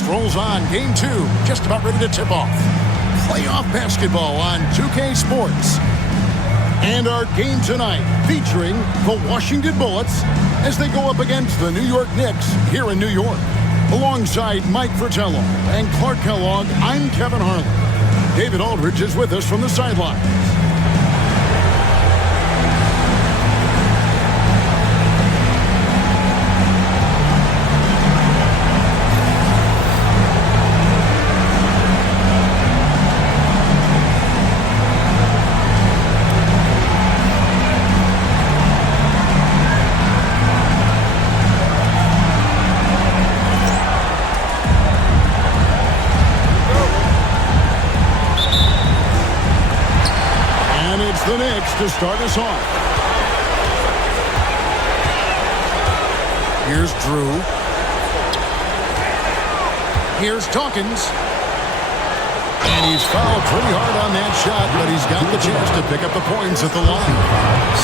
feast rolls on. Game 2, just about ready to tip off. Playoff basketball on 2K Sports. And our game tonight featuring the Washington Bullets as they go up against the New York Knicks here in New York. Alongside Mike Fratello and Clark Kellogg, I'm Kevin Harlan. David Aldridge is with us from the sideline. The Knicks to start us off. Here's Drew. Here's Dawkins. And he's fouled pretty hard on that shot, but he's got the chance to pick up the points at the line.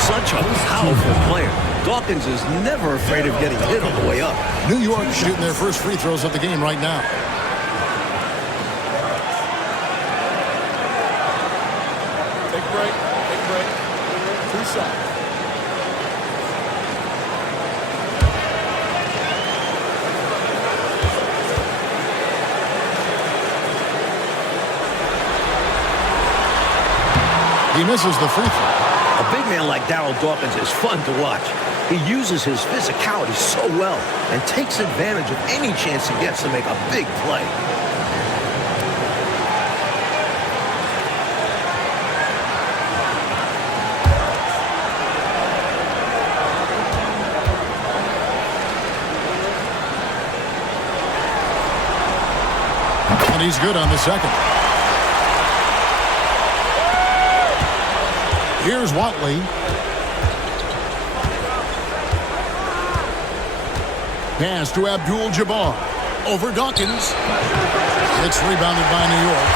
Such a powerful player. Dawkins is never afraid of getting hit on the way up. New York shooting their first free throws of the game right now. He misses the free throw. A big man like Darryl Dawkins is fun to watch. He uses his physicality so well and takes advantage of any chance he gets to make a big play. And he's good on the second. Here's Watley. Pass to Abdul-Jabbar. Over Dawkins. It's rebounded by New York.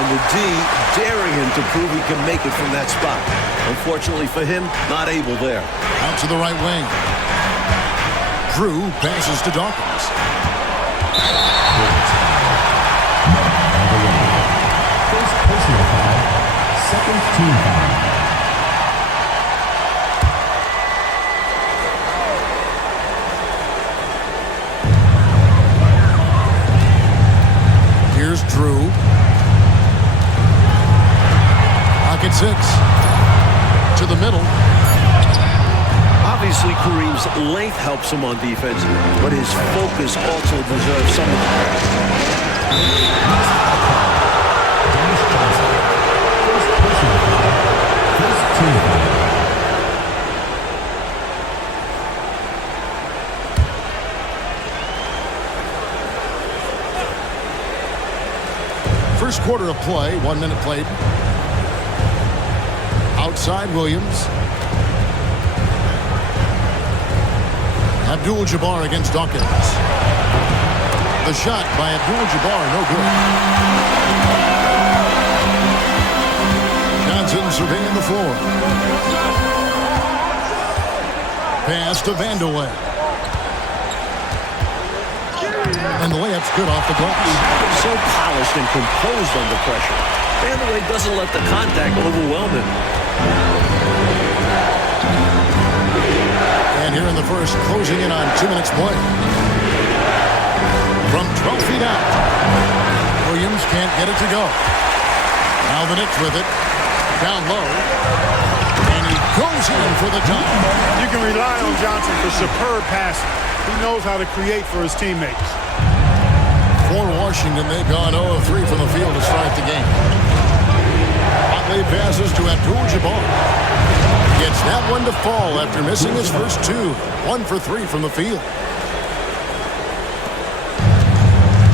And the D daring him to prove he can make it from that spot. Unfortunately for him, not able there. Out to the right wing. Drew passes to Dawkins. First personal foul. Second team foul. Here's Drew. Pocket 6. To the middle. Obviously, Kareem's length helps him on defense, but his focus also deserves some of the First quarter of play, 1 minute played. Outside Williams. Abdul-Jabbar against Dawkins. The shot by Abdul-Jabbar, no good. Johnson surveying the floor. Pass to Vandeweghe. And the layup's good off the glass. So polished and composed under pressure. Vandeweghe doesn't let the contact overwhelm him. And here in the first, closing in on 2 minutes play. From 12 feet out. Williams can't get it to go. Now the Knicks with it. Down low. And he goes in for the tie. You can rely on Johnson for superb passing. He knows how to create for his teammates. For Washington, they've gone 0 of 3 from the field to start the game. Watley passes to Abdul-Jabbar. Gets that one to fall after missing his first 2. 1 for 3 from the field.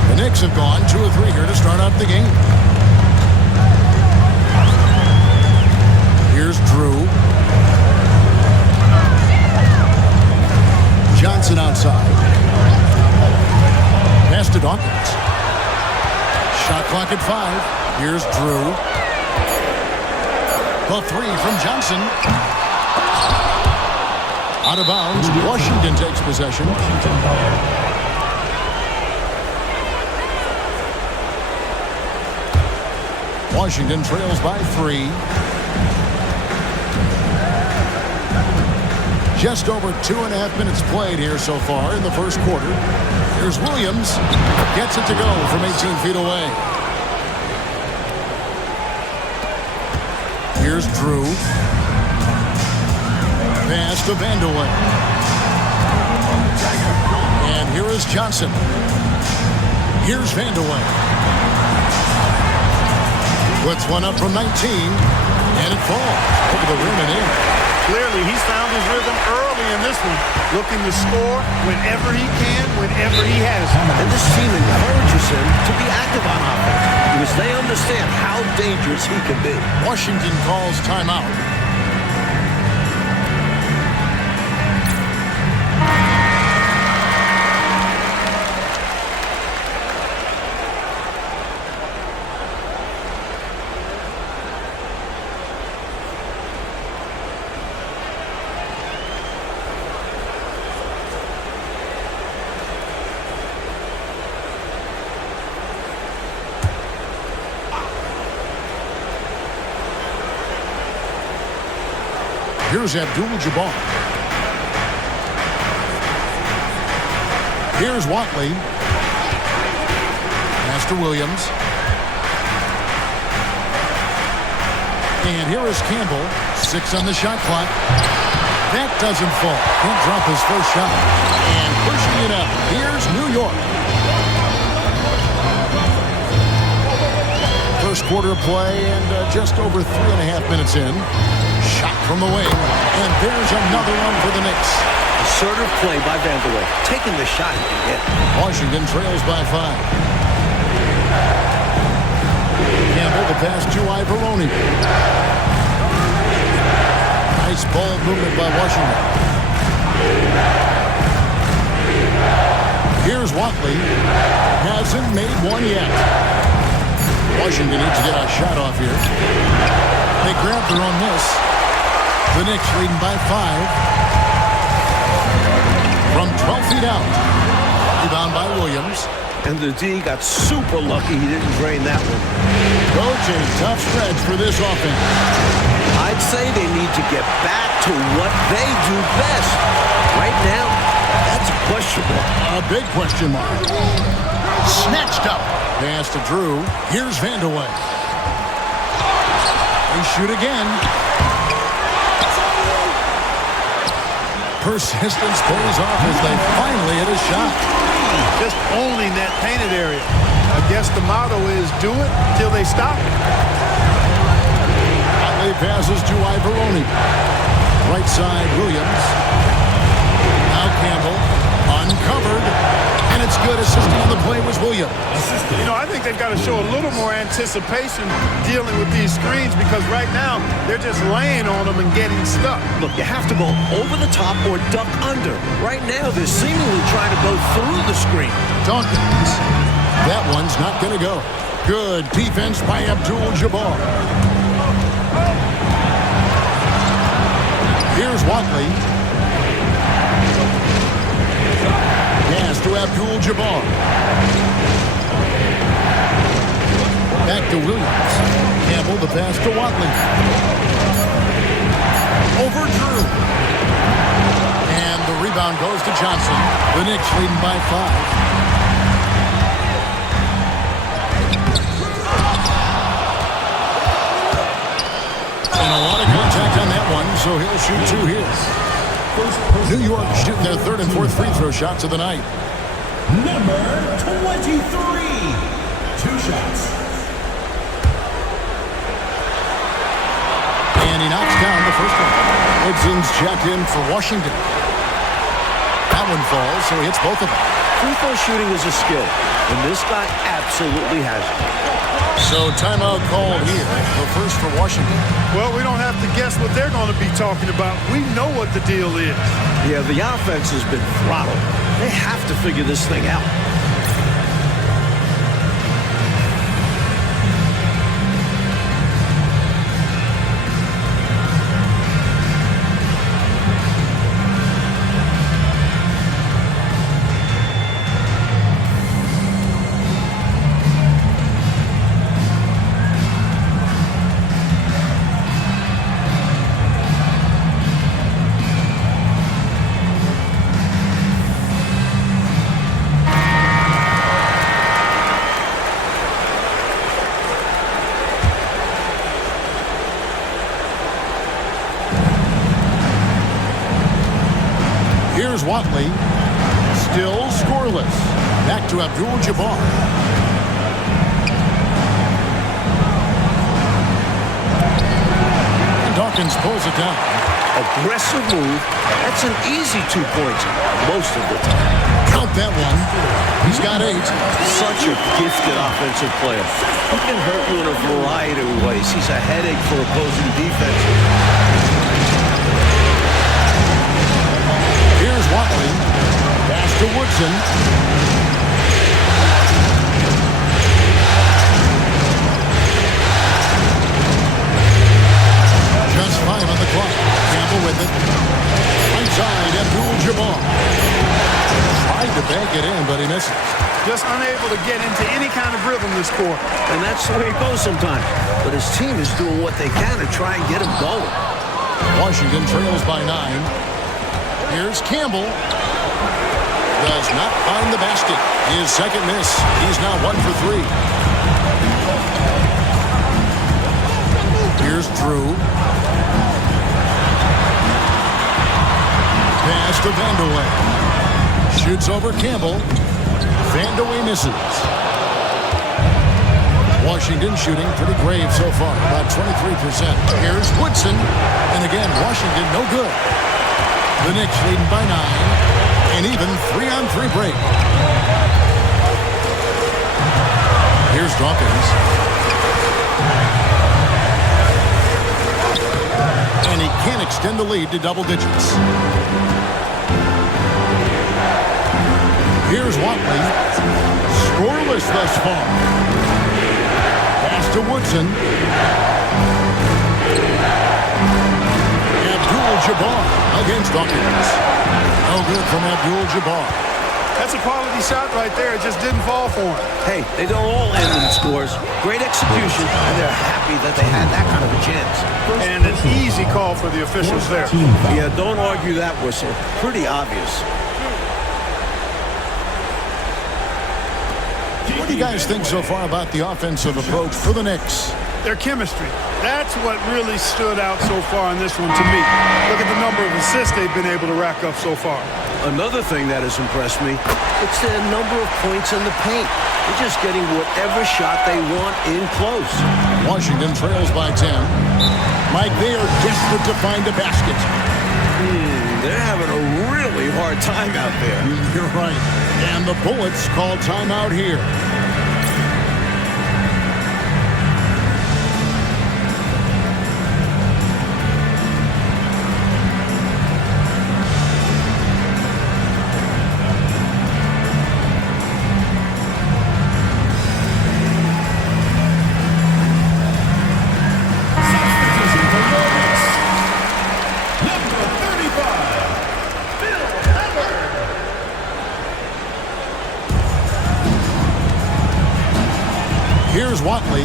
The Knicks have gone 2 of 3 here to start out the game. Here's Drew. Johnson outside. Pass to Dawkins. Shot clock at 5. Here's Drew. The 3 from Johnson. Out of bounds. Washington takes possession. Washington trails by 3. Just over 2.5 minutes played here so far in the first quarter. Here's Williams. Gets it to go from 18 feet away. Here's Drew. Pass to Vandeweghe. And here is Johnson. Here's Vandeweghe. Puts one up from 19. And it falls over the rim and in. Clearly, he's found his rhythm early in this one, looking to score whenever he can, whenever he has. And this team encourages him to be active on offense because they understand how dangerous he can be. Washington calls timeout. Here's Abdul-Jabbar. Here's Watley. Pass to Williams. And here is Campbell. 6 on the shot clock. That doesn't fall. Can't drop his first shot. And pushing it up. Here's New York. First quarter play and just over 3.5 minutes in. Shot from the wing, and there's another one for the Knicks. Assertive play by Vandeweghe, taking the shot he can get. Washington trails by 5. Campbell the pass to Ivoroni. Nice ball movement by Washington. Here's Watley. Hasn't made one yet. Washington needs to get a shot off here. They grab their own miss. The Knicks leading by 5. From 12 feet out. Rebound by Williams. And the D got super lucky he didn't drain that one. Coach, a tough stretch for this offense. I'd say they need to get back to what they do best. Right now, that's a question mark. A big question mark. Snatched up. Pass to Drew. Here's Vandeweghe. They shoot again. Persistence pays off as they finally hit a shot. Just owning that painted area. I guess the motto is do it till they stop. Watley passes to Ivoroni. Right side, Williams. Now Campbell. Uncovered. And it's good. Assisting on the play was Williams. You know, I think they've got to show a little more anticipation dealing with these screens because right now they're just laying on them and getting stuck. Look, you have to go over the top or duck under. Right now, they're seemingly trying to go through the screen. Dawkins. That one's not going to go. Good defense by Abdul-Jabbar. Here's Watley. Pass to Abdul-Jabbar. Back to Williams. Campbell the pass to Watley. Over Drew. And the rebound goes to Johnson. The Knicks leading by 5. And a lot of contact on that one, so he'll shoot 2 here. New York shooting their 3rd and 4th free throw shots of the night. Number 23. 2 shots. And he knocks down the first one. Woodson's checked in for Washington. That one falls, so he hits both of them. Free throw shooting is a skill, and this guy absolutely has it. So timeout called here. The first for Washington. Well, we don't have to guess what they're going to be talking about. We know what the deal is. Yeah, the offense has been throttled. They have to figure this thing out. Here's Watley. Still scoreless. Back to Abdul-Jabbar. And Dawkins pulls it down. Aggressive move. That's an easy 2 points most of the time. Count that one. He's got 8. Such a gifted offensive player. He can hurt you in a variety of ways. He's a headache for opposing defense. Here's Watley. Pass to Woodson. Just 5 on the clock. Campbell with it. Right side, Abdul-Jabbar. Tried to bank it in, but he misses. Just unable to get into any kind of rhythm this quarter. And that's the way it goes sometimes. But his team is doing what they can to try and get him going. Washington trails by 9. Here's Campbell. Does not find the basket. His second miss. He's now 1 for 3. Here's Drew. Pass to Vandeweghe. Shoots over Campbell. Vandeweghe misses. Washington shooting pretty grave so far, about 23%. Here's Woodson. And again, Washington no good. The Knicks leading by 9. An even 3-on-3 break. Here's Dawkins. And he can't extend the lead to double digits. Here's Watley. Scoreless thus far. Pass to Woodson. Abdul-Jabbar against Dawkins. No good from Abdul-Jabbar. That's a quality shot right there. It just didn't fall for him. Hey, they don't all end in scores. Great execution, and they're happy that they had that kind of a chance. And an easy call for the officials there. Yeah, don't argue that whistle. Pretty obvious. What do you guys think so far about the offensive approach for the Knicks? Their chemistry. That's what really stood out so far in this one to me. Look at the number of assists they've been able to rack up so far. Another thing that has impressed me, it's their number of points in the paint. They're just getting whatever shot they want in close. Washington trails by 10. Mike, they are desperate to find a basket. They're having a really hard time out there. You're right. And the Bullets call timeout here. Here's Watley.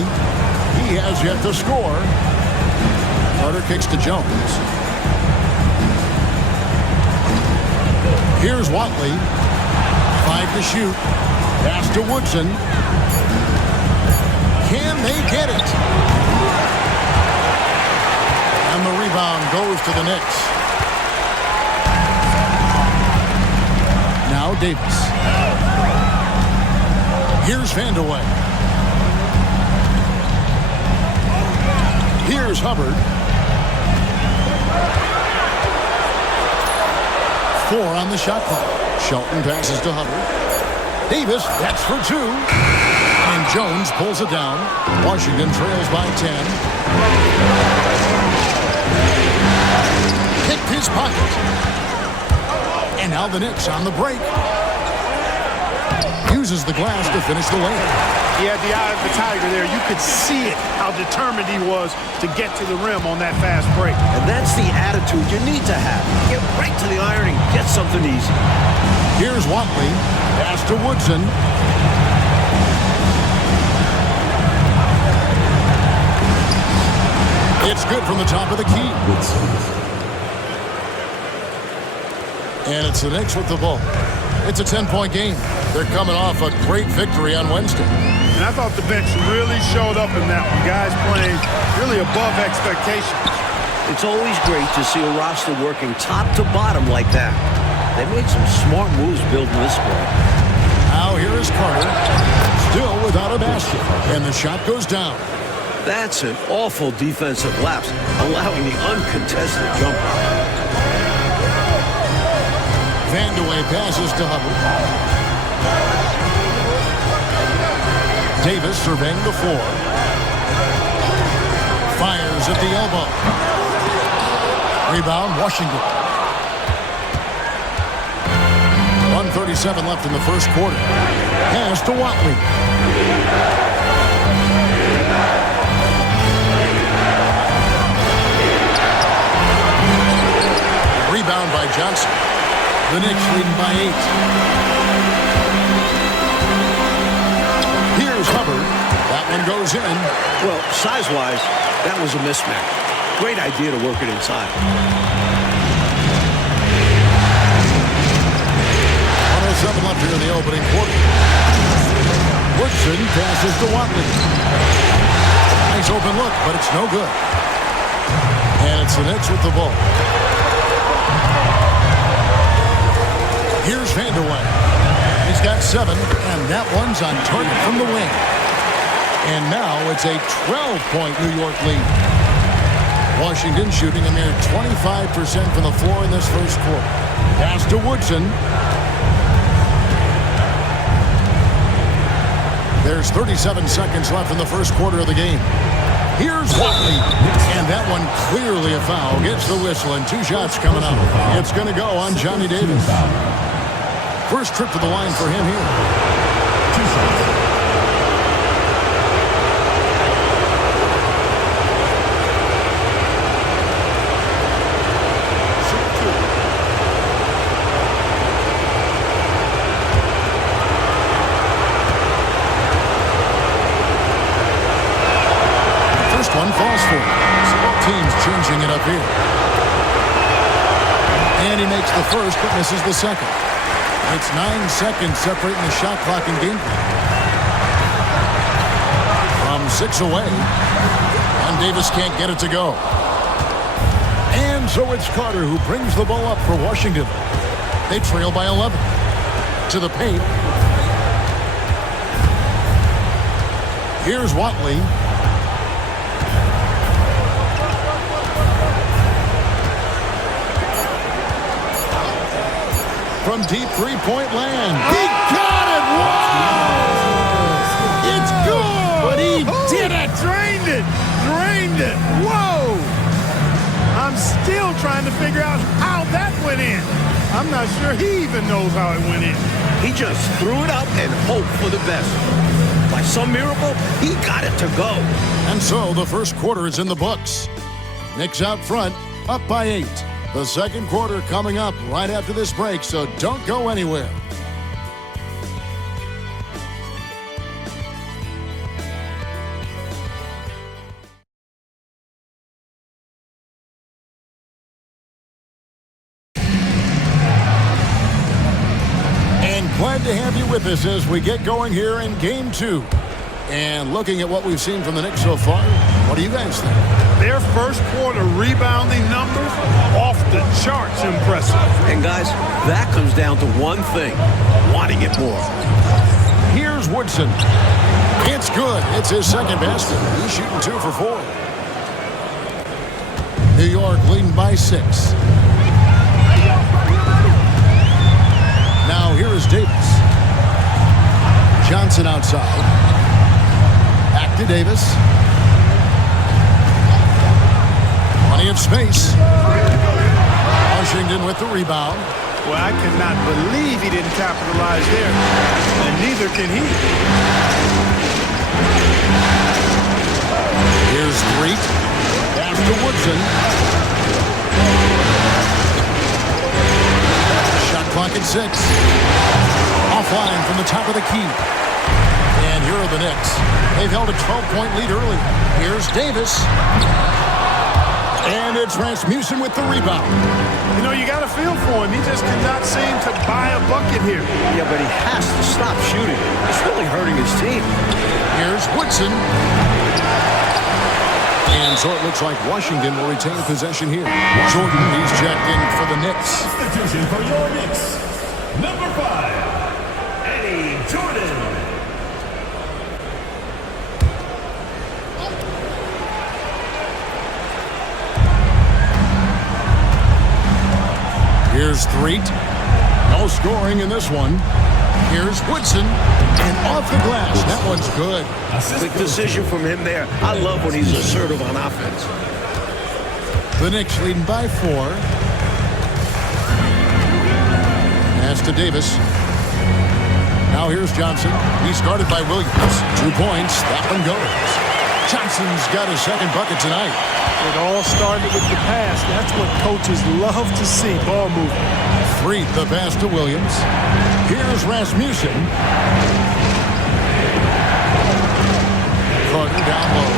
He has yet to score. Carter kicks to Jones. Here's Watley. 5 to shoot. Pass to Woodson. Can they get it? And the rebound goes to the Knicks. Now Davis. Here's Vandeweghe. Here's Hubbard. 4 on the shot clock. Shelton passes to Hubbard. Davis, that's for 2. And Jones pulls it down. Washington trails by 10. Picked his pocket. And now the Knicks on the break. Uses the glass to finish the layup. He had the eye of the tiger there. You could see it, how determined he was to get to the rim on that fast break. And that's the attitude you need to have. Get right to the iron and get something easy. Here's Watley. Pass to Woodson. It's good from the top of the key. And it's the Knicks with the ball. It's a 10-point game. They're coming off a great victory on Wednesday. And I thought the bench really showed up in that one. Guys playing really above expectations. It's always great to see a roster working top to bottom like that. They made some smart moves building this play. Now here is Carter. Still without a basket. And the shot goes down. That's an awful defensive lapse, allowing the uncontested jumper. Vandeweghe passes to Hubbard. Davis surveying the floor. Fires at the elbow. Rebound, Washington. 1:37 left in the first quarter. Pass to Watley. Rebound by Johnson. The Knicks leading by 8. Here's Hubbard. That one goes in. Well, size-wise, that was a mismatch. Great idea to work it inside. 1:07 left here in the opening quarter. Woodson passes to Watley. Nice open look, but it's no good. And it's the Knicks with the ball. Here's Vandeweghe. He's got 7, and that one's on target from the wing. And now it's a 12-point New York lead. Washington shooting a mere 25% from the floor in this first quarter. Pass to Woodson. There's 37 seconds left in the first quarter of the game. Here's Watley. And that one clearly a foul. Gets the whistle and 2 shots coming up. It's going to go on Johnny Davis. First trip to the line for him here. 2 shots. First one falls for him. So both teams changing it up here. And he makes the first but misses the second. It's 9 seconds separating the shot clock and game clock. From 6 away. And Davis can't get it to go. And so it's Carter who brings the ball up for Washington. They trail by 11. To the paint. Here's Watley. From deep three-point land. He got it! Whoa! It's good! But he did it! Drained it! Drained it! Whoa! I'm still trying to figure out how that went in. I'm not sure he even knows how it went in. He just threw it up and hoped for the best. By some miracle, he got it to go. And so the first quarter is in the books. Knicks out front, up by 8. The second quarter coming up right after this break, so don't go anywhere. And glad to have you with us as we get going here in Game 2. And looking at what we've seen from the Knicks so far, what do you guys think? Their first quarter rebounding numbers off the charts impressive. And guys, that comes down to one thing, wanting it more. Here's Woodson. It's good. It's his second basket. He's shooting 2 for 4. New York leading by 6. Now here is Davis. Johnson outside. Back to Davis. Plenty of space. Washington with the rebound. Well, I cannot believe he didn't capitalize there, and neither can he. Here's Threet. Pass to Woodson. Shot clock at 6. Offline from the top of the key. And here are the Knicks. They've held a 12-point lead early. Here's Davis. And it's Rasmussen with the rebound. You know, you got to feel for him. He just cannot seem to buy a bucket here. Yeah, but he has to stop shooting. It's really hurting his team. Here's Woodson. And And so it looks like Washington will retain possession here. Jordan, he's checked in for the Knicks. Substitution for your Knicks. Number 5, Eddie Jordan. Here's Threet. No scoring in this one. Here's Woodson. And off the glass. That one's good. Quick decision from him there. I love when he's assertive on offense. The Knicks leading by 4. Pass to Davis. Now here's Johnson. He's guarded by Williams. 2 points. That one goes. Johnson's got his second bucket tonight. It all started with the pass. That's what coaches love to see, ball movement. Threet, the pass to Williams. Here's Rasmussen. Carter down low.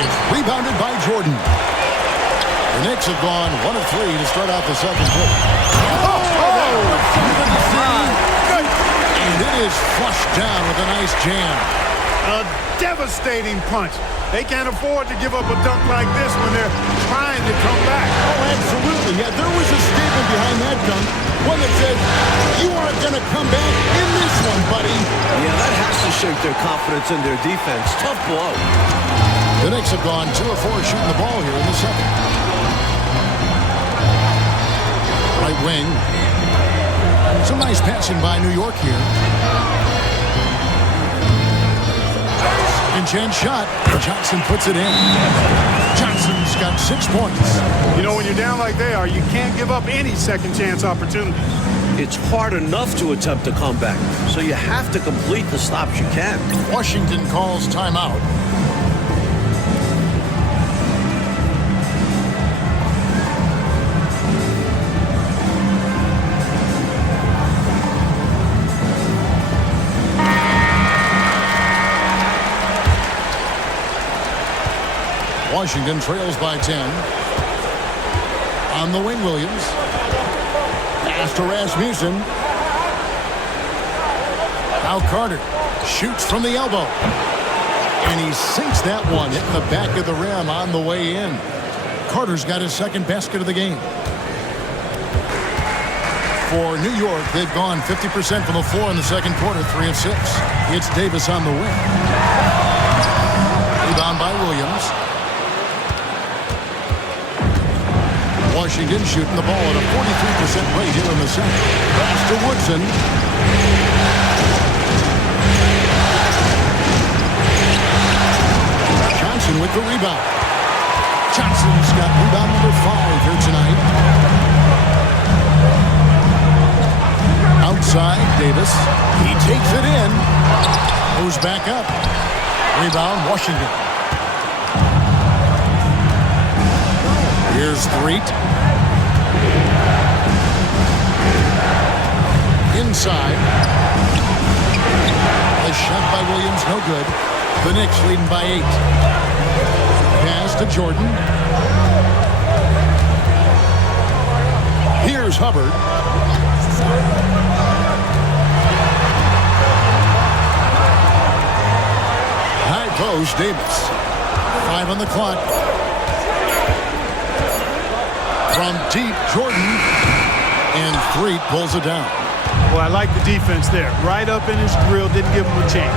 It's rebounded by Jordan. The Knicks have gone 1 of 3 to start out the second quarter. And it is flushed down with a nice jam. A devastating punch. They can't afford to give up a dunk like this when they're trying to come back. Oh, absolutely. Yeah, there was a statement behind that dunk. One that said, you aren't going to come back in this one, buddy. Yeah, that has to shake their confidence in their defense. Tough blow. The Knicks have gone 2 of 4 shooting the ball here in the second. Right wing. Some nice passing by New York here. And chance shot. Johnson puts it in. Johnson's got 6 points. You know, when you're down like they are, you can't give up any second chance opportunity. It's hard enough to attempt a comeback, so you have to complete the stops you can. Washington calls timeout. Washington trails by 10. On the wing, Williams. Pass to Rasmussen. Now Carter shoots from the elbow. And he sinks that one, hitting the back of the rim on the way in. Carter's got his second basket of the game. For New York, they've gone 50% from the floor in the second quarter, 3 of 6. It's Davis on the wing. Rebound by Williams. Washington shooting the ball at a 43% rate here in the second. Pass to Woodson. Johnson with the rebound. Johnson's got rebound number 5 here tonight. Outside, Davis. He takes it in. Goes back up. Rebound, Washington. Here's Threet. Inside. A shot by Williams, no good. The Knicks leading by 8. Pass to Jordan. Here's Hubbard. High post, Davis. 5 on the clock. From deep, Jordan. And Threet pulls it down. Well, I like the defense there. Right up in his grill, didn't give him a chance.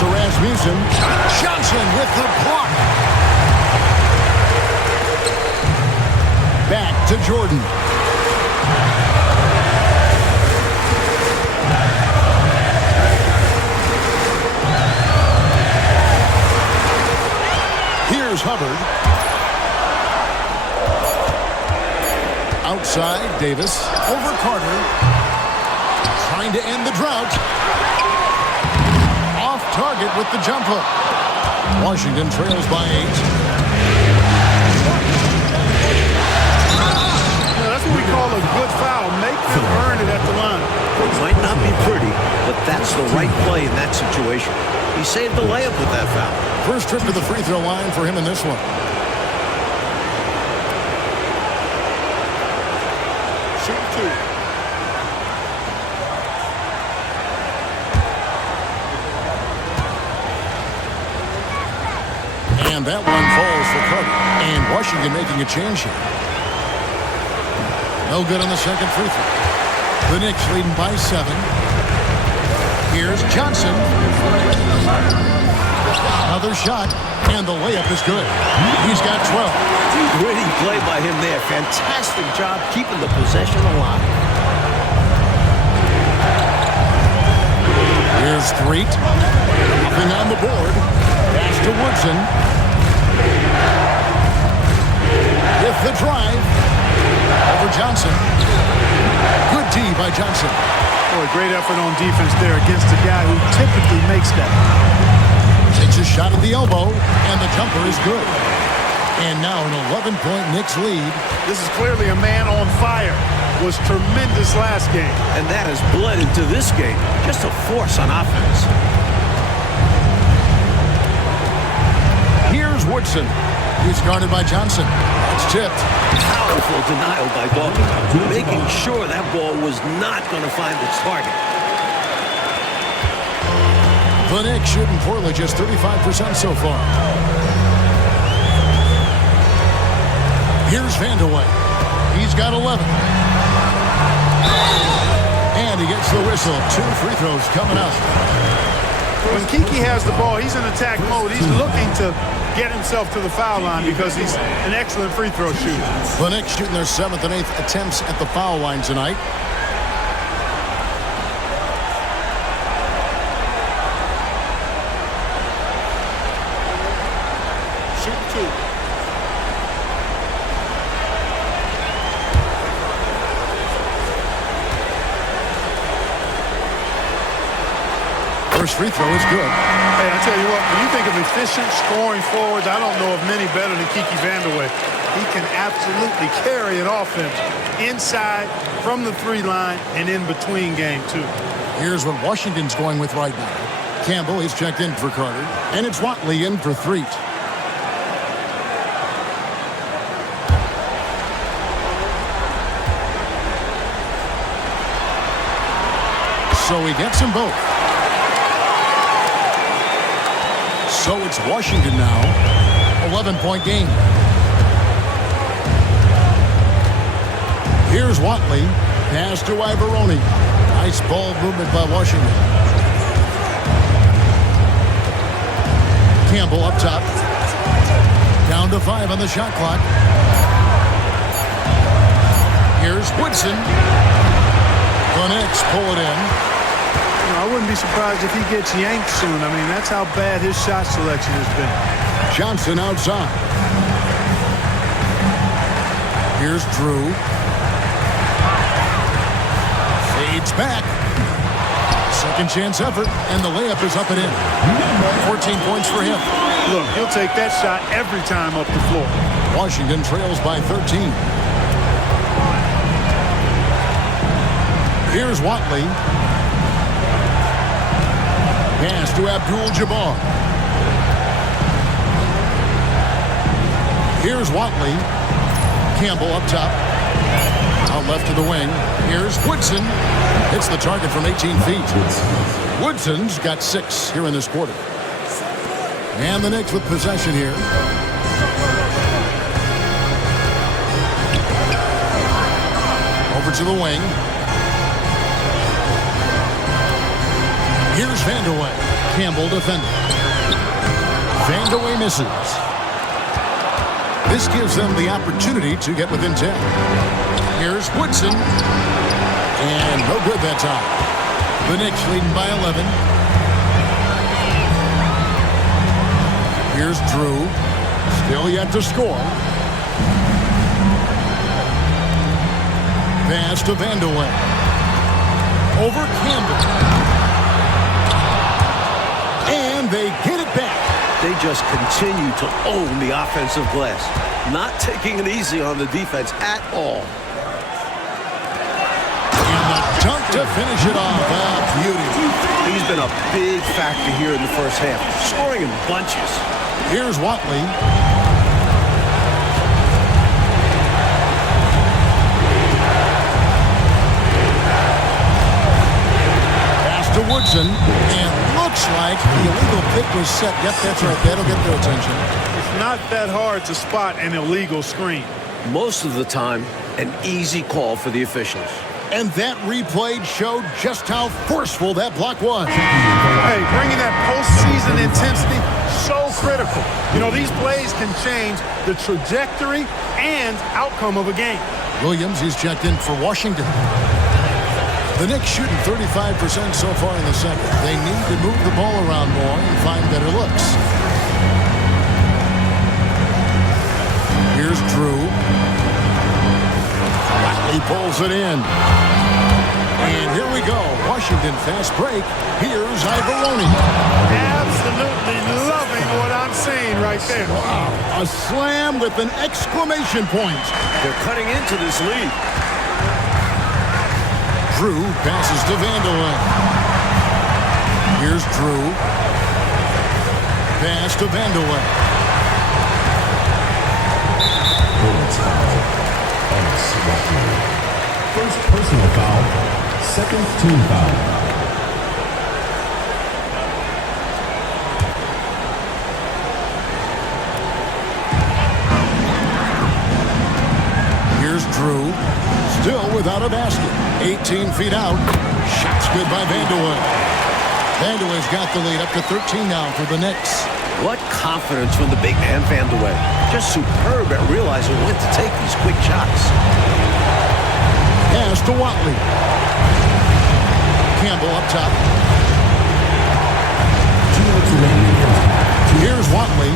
To Rasmussen. Johnson with the block. Back to Jordan. Here's Hubbard. Outside, Davis. Over Carter. Trying to end the drought. Off target with the jumper. Washington trails by 8. That's what we call a good foul. Make them earn it at the line. It might not be pretty, but that's the right play in that situation. He saved the layup with that foul. First trip to the free throw line for him in this one. Shoot 2. And that one falls for Carter. And Washington making a change here. No good on the second free throw. The Knicks leading by 7. Here's Johnson. Another shot, and the layup is good. He's got 12. Gritty play by him there. Fantastic job keeping the possession alive. Here's Threet. Nothing on the board. Pass to Woodson. With the drive. Over Johnson. Good D by Johnson. Boy, great effort on defense there against a guy who typically makes that. Takes a shot at the elbow, and the jumper is good. And now an 11-point Knicks lead. This is clearly a man on fire. Was tremendous last game. And that has bled into this game. Just a force on offense. Here's Woodson. He's guarded by Johnson. It's tipped. Powerful denial by Dawkins, making sure that ball was not going to find its target. The Knicks shooting poorly, just 35% so far. Here's Vandeweghe. He's got 11. And he gets the whistle. 2 free throws coming up. When Kiki has the ball, he's in attack mode. He's looking to get himself to the foul line because he's an excellent free throw shooter. The Knicks shooting their 7th and 8th attempts at the foul line tonight. Shoot 2. First free throw is good. Hey, I tell you what, when you think of efficient scoring forwards, I don't know of many better than Kiki Vandeweghe. He can absolutely carry an offense inside, from the 3 line, and in between game 2. Here's what Washington's going with right now. Campbell, he's checked in for Carter. And it's Watley in for Threet. So he gets them both. So it's Washington now. 11-point game. Here's Watley. Pass to Ivoroni. Nice ball movement by Washington. Campbell up top. Down to 5 on the shot clock. Here's Woodson. The Knicks pull it in. I wouldn't be surprised if he gets yanked soon. I mean, that's how bad his shot selection has been. Johnson outside. Here's Drew. Fades back. Second chance effort, and the layup is up and in. 14 points for him. Look, he'll take that shot every time up the floor. Washington trails by 13. Here's Watley. Pass to Abdul-Jabbar. Here's Watley. Campbell up top. Out left to the wing. Here's Woodson. Hits the target from 18 feet. Woodson's got 6 here in this quarter. And the Knicks with possession here. Over to the wing. Here's Vandeweghe. Campbell defending. Vandeweghe misses. This gives them the opportunity to get within 10. Here's Woodson. And no good that time. The Knicks leading by 11. Here's Drew. Still yet to score. Pass to Vandeweghe. Over Campbell. They get it back. They just continue to own the offensive glass. Not taking it easy on the defense at all. And the dunk to finish it off. Beauty. He's been a big factor here in the first half, scoring in bunches. Here's Watley. Pass to Woodson. And looks like the illegal pick was set. Yep, that's right. That'll get their attention. It's not that hard to spot an illegal screen. Most of the time, an easy call for the officials. And that replay showed just how forceful that block was. Hey, bringing that postseason intensity, so critical. You know, these plays can change the trajectory and outcome of a game. Williams, he's checked in for Washington. The Knicks shooting 35% so far in the second. They need to move the ball around more and find better looks. Here's Drew. He pulls it in. And here we go. Washington fast break. Here's Ivoroni. Absolutely loving what I'm seeing right there. Wow. A slam with an exclamation point. They're cutting into this lead. Drew passes to Vanderlyn. Here's Drew. Pass to Vanderlyn. First personal foul, second team foul. Here's Drew, still without a basket. 18 feet out. Shot's good by Vanderlyn. Vanderlyn's got the lead up to 13 now for the Knicks. What confidence from the big man, Vanderlyn. Just superb at realizing when to take these quick shots. Pass to Watley. Campbell up top. Here's Watley.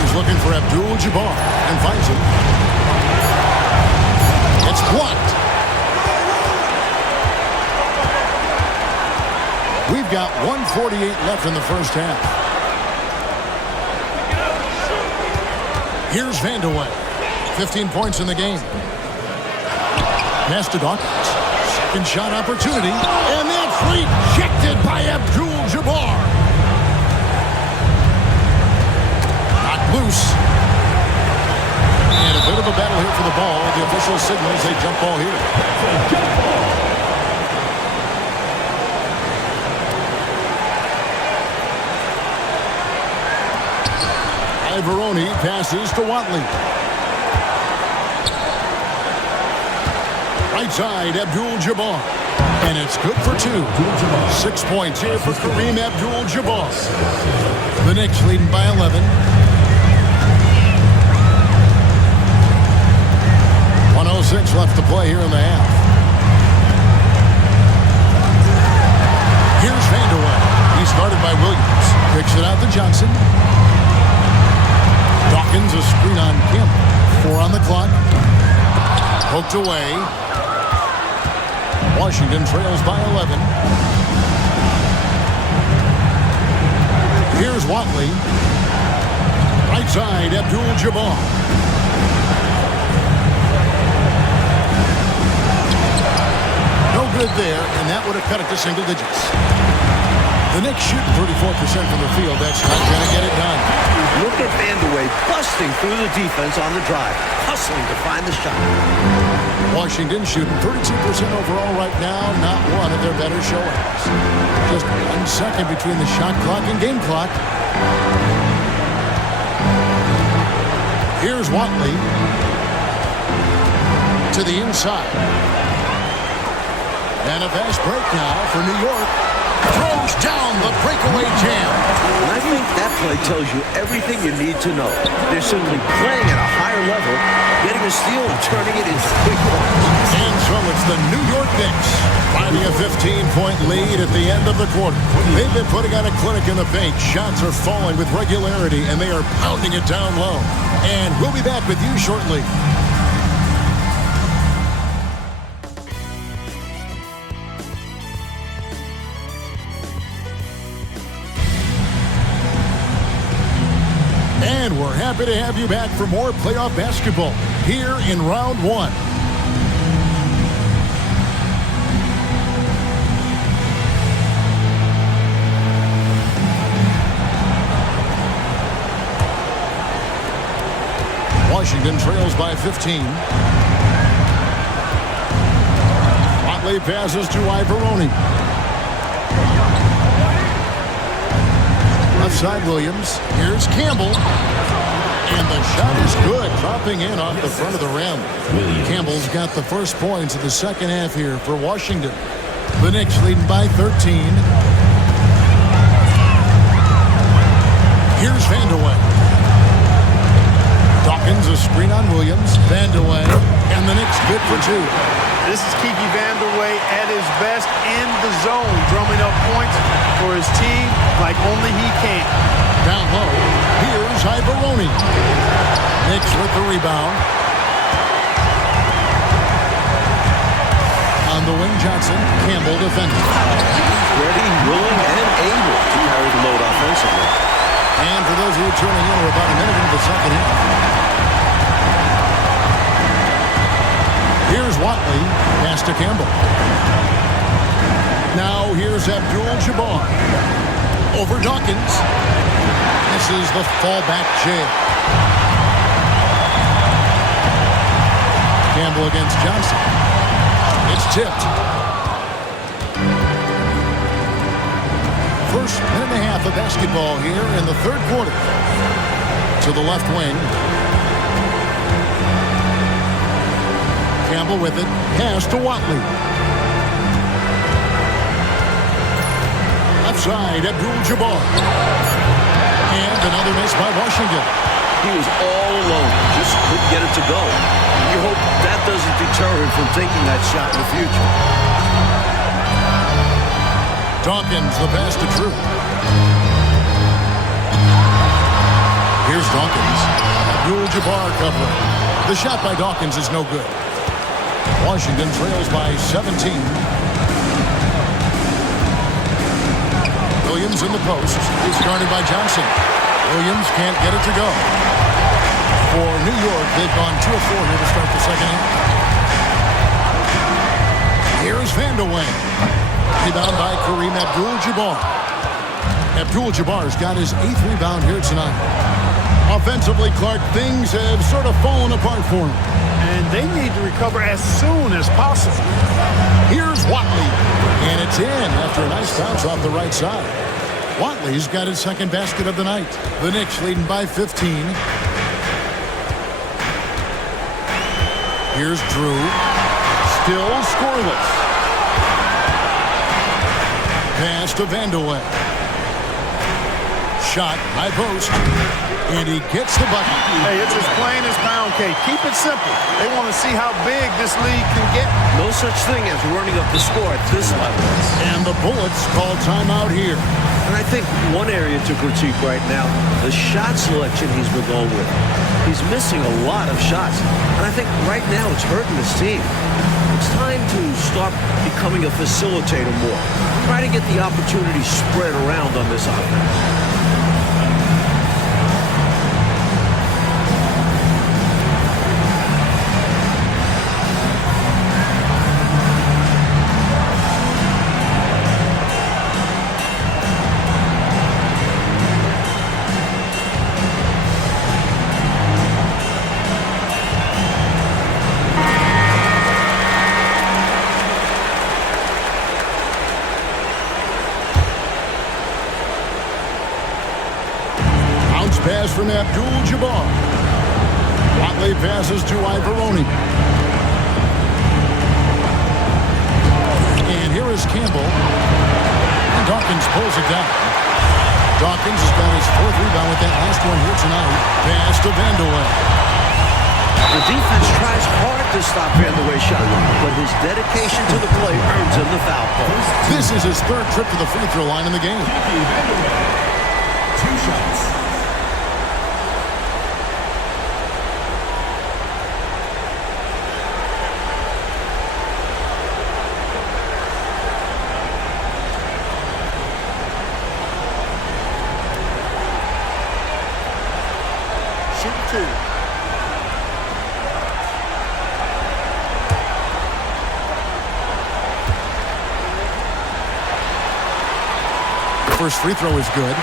He's looking for Abdul-Jabbar and finds him. It's blocked. We've got 1:48 left in the first half. Here's Vanderlyn. 15 points in the game. Pass to Dawkins. Second shot opportunity. And that's rejected by Abdul-Jabbar. Knocked loose. And a bit of a battle here for the ball. The official signals a jump ball here. Ivoroni passes to Watley. Right side, Abdul-Jabbar. And it's good for two. 6 points here for Kareem Abdul-Jabbar. The Knicks leading by 11. 1:06 left to play here in the half. Here's Vanderlyn. He's guarded by Williams. Kicks it out to Johnson. Dawkins, a screen on Campbell. 4 on the clock. Poked away. Washington trails by 11. Here's Watley. Right side, Abdul-Jabbar. No good there, and that would have cut it to single digits. The Knicks shooting 34% from the field. That's not going to get it done. Look at Vanderlyn busting through the defense on the drive, hustling to find the shot. Washington shooting 32% overall right now, not one of their better showings. Just 1 second between the shot clock and game clock. Here's Watley to the inside. And a fast break now for New York. Throws down the breakaway jam. And I think that play tells you everything you need to know. They're simply playing at a higher level, getting a steal and turning it into quick points. And so it's the New York Knicks finding a 15-point lead at the end of the quarter. They've been putting on a clinic in the paint. Shots are falling with regularity, and they are pounding it down low. And we'll be back with you shortly. And we're happy to have you back for more playoff basketball here in round 1. Washington trails by 15. Watley passes to Ivoroni. Left side Williams. Here's Campbell. And the shot is good, dropping in off the front of the rim. Campbell's got the first points of the second half here for Washington. The Knicks leading by 13. Here's Vandeweghe. Dawkins, a screen on Williams. Vandeweghe, and the Knicks good for two. This is Kiki Vandeweghe at his best in the zone, drumming up points for his team like only he can. Down low, here's Ibaroni. Knicks with the rebound. On the wing, Johnson. Campbell defending. Ready, willing, and able to carry the load offensively. And for those who are tuning in, we're about a minute into the second half. Here's Watley. Pass to Campbell. Now here's Abdul-Jabbar. Over Dawkins. This is the fallback jab. Campbell against Johnson. It's tipped. First minute and a half of basketball here in the third quarter. To the left wing. Campbell with it. Pass to Watley. Left side, Abdul-Jabbar. And another miss by Washington. He was all alone. Just couldn't get it to go. You hope that doesn't deter him from taking that shot in the future. Dawkins, the pass to Drew. Here's Dawkins. Abdul-Jabbar covering. The shot by Dawkins is no good. Washington trails by 17. Williams in the post. He's guarded by Johnson. Williams can't get it to go. For New York, they've gone 2 of 4 here to start the second half. Here's Vandeweghe. Rebound by Kareem Abdul-Jabbar. Abdul-Jabbar's got his 8th rebound here tonight. Offensively, Clark, things have sort of fallen apart for him. And they need to recover as soon as possible. Here's Watley. And it's in after a nice bounce off the right side. Watley's got his second basket of the night. The Knicks leading by 15. Here's Drew. Still scoreless. Pass to Vandeweghe. Shot, high post. And he gets the bucket. Hey, it's as plain as pound cake. Keep it simple. They want to see how big this league can get. No such thing as running up the score at this level. And the Bullets call timeout here. And I think one area to critique right now, the shot selection he's been going with. He's missing a lot of shots. And I think right now it's hurting his team. It's time to start becoming a facilitator more. Try to get the opportunity spread around on this offense. Pass from Abdul-Jabbar. Watley passes to Ibaroni. And here is Campbell. And Dawkins pulls it down. Dawkins has got his 4th rebound with that last one here tonight. Pass to Vandeweghe. The defense tries hard to stop Vandeweghe's shot, but his dedication to the play earns him the foul call. This is his 3rd trip to the free throw line in the game. 2 shots. First free throw is good.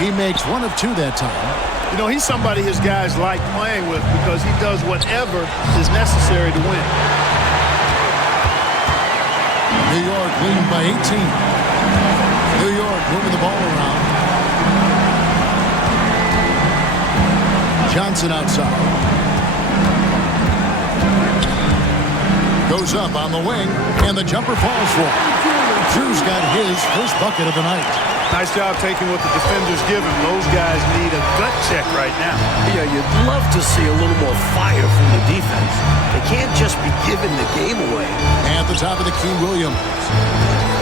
He makes one of two that time. You know, he's somebody his guys like playing with because he does whatever is necessary to win. New York leading by 18. New York moving the ball around. Johnson outside. Goes up on the wing, and the jumper falls for him. Drew's got his first bucket of the night. Nice job taking what the defenders give him. Those guys need a gut check right now. Yeah, you'd love to see a little more fire from the defense. They can't just be giving the game away. At the top of the key, Williams.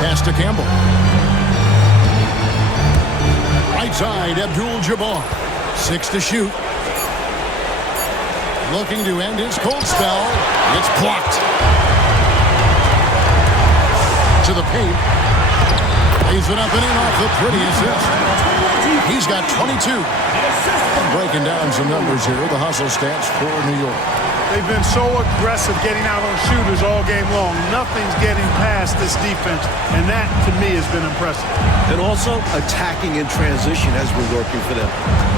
Pass to Campbell. Right side, Abdul-Jabbar. 6 to shoot. Looking to end his cold spell. It's blocked. To the paint. Lays it up and in off the pretty assist. He's got 22. Breaking down some numbers here. The hustle stats for New York. They've been so aggressive getting out on shooters all game long. Nothing's getting past this defense, and that, to me, has been impressive. And also, attacking in transition has been working for them.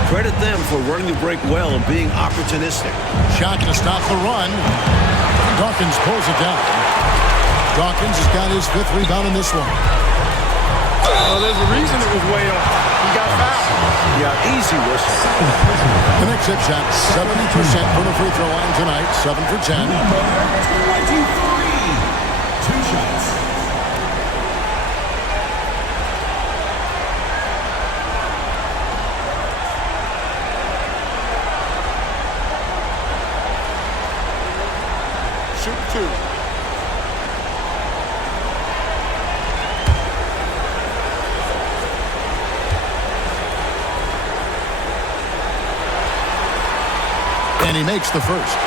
Credit them for running the break well and being opportunistic. Shot to stop the run. Dawkins pulls it down. Dawkins has got his 5th rebound in this one. Well, there's a reason it was way off. He got fouled. Yeah, easy whistle. The Knicks have shot 70% from the free throw line tonight. 7 for 10. Number 23. 2 shots. Shoot 2. And he makes the first.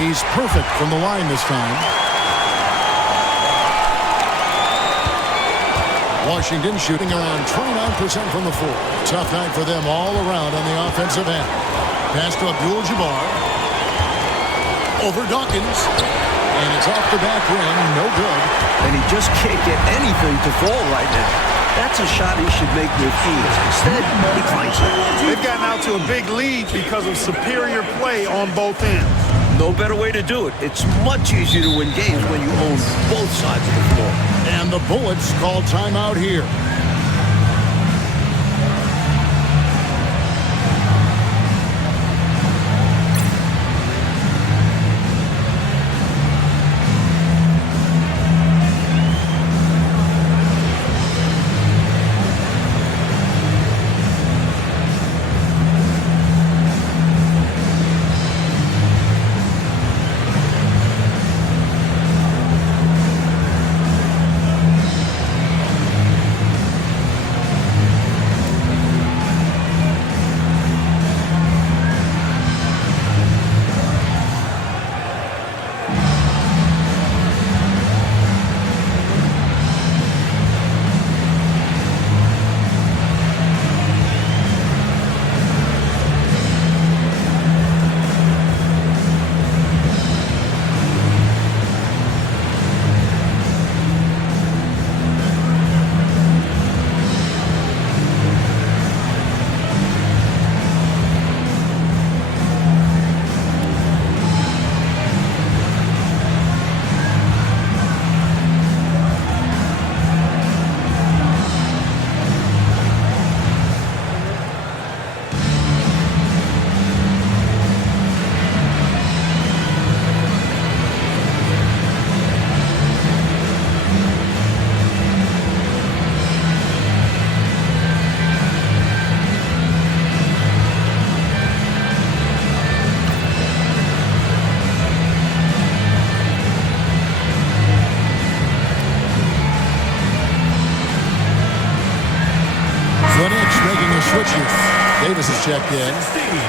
He's perfect from the line this time. Washington shooting around 29% from the floor. Tough night for them all around on the offensive end. Pass to Abdul-Jabbar. Over Dawkins. And it's off the back rim, no good. And he just can't get anything to fall right now. That's a shot he should make with ease. Instead, he clanks it. They've gotten out to a big lead because of superior play on both ends. No better way to do it. It's much easier to win games when you own both sides of the floor. And the Bullets call timeout here. switch here. Davis is checked in. 16,